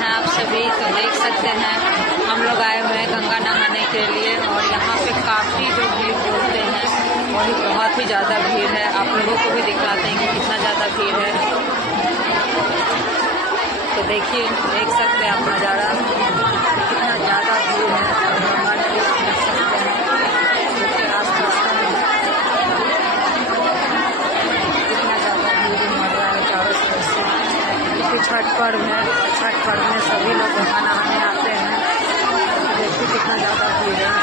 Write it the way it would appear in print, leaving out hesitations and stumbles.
हैं आप सभी, तो देख सकते हैं हम लोग आए हुए हैं गंगा नहाने के लिए और यहाँ पे काफ़ी जो भीड़ बोलते हैं वही बहुत ही ज़्यादा भीड़ है। आप लोगों को भी दिखाते हैं कि कितना ज़्यादा भीड़ है। तो देखिए, देख सकते हैं आप नज़ारा, कितना ज़्यादा भीड़ है। गंगा नदी देख सकते हैं, देखिए आस-पास कितना ज़्यादा भीड़ मर रहा है चारों तरफ से। क्योंकि छठ पर्व है, छठ पर्व में सभी लोग गंगा नहाने आते हैं। देखिए कितना ज़्यादा भीड़ है।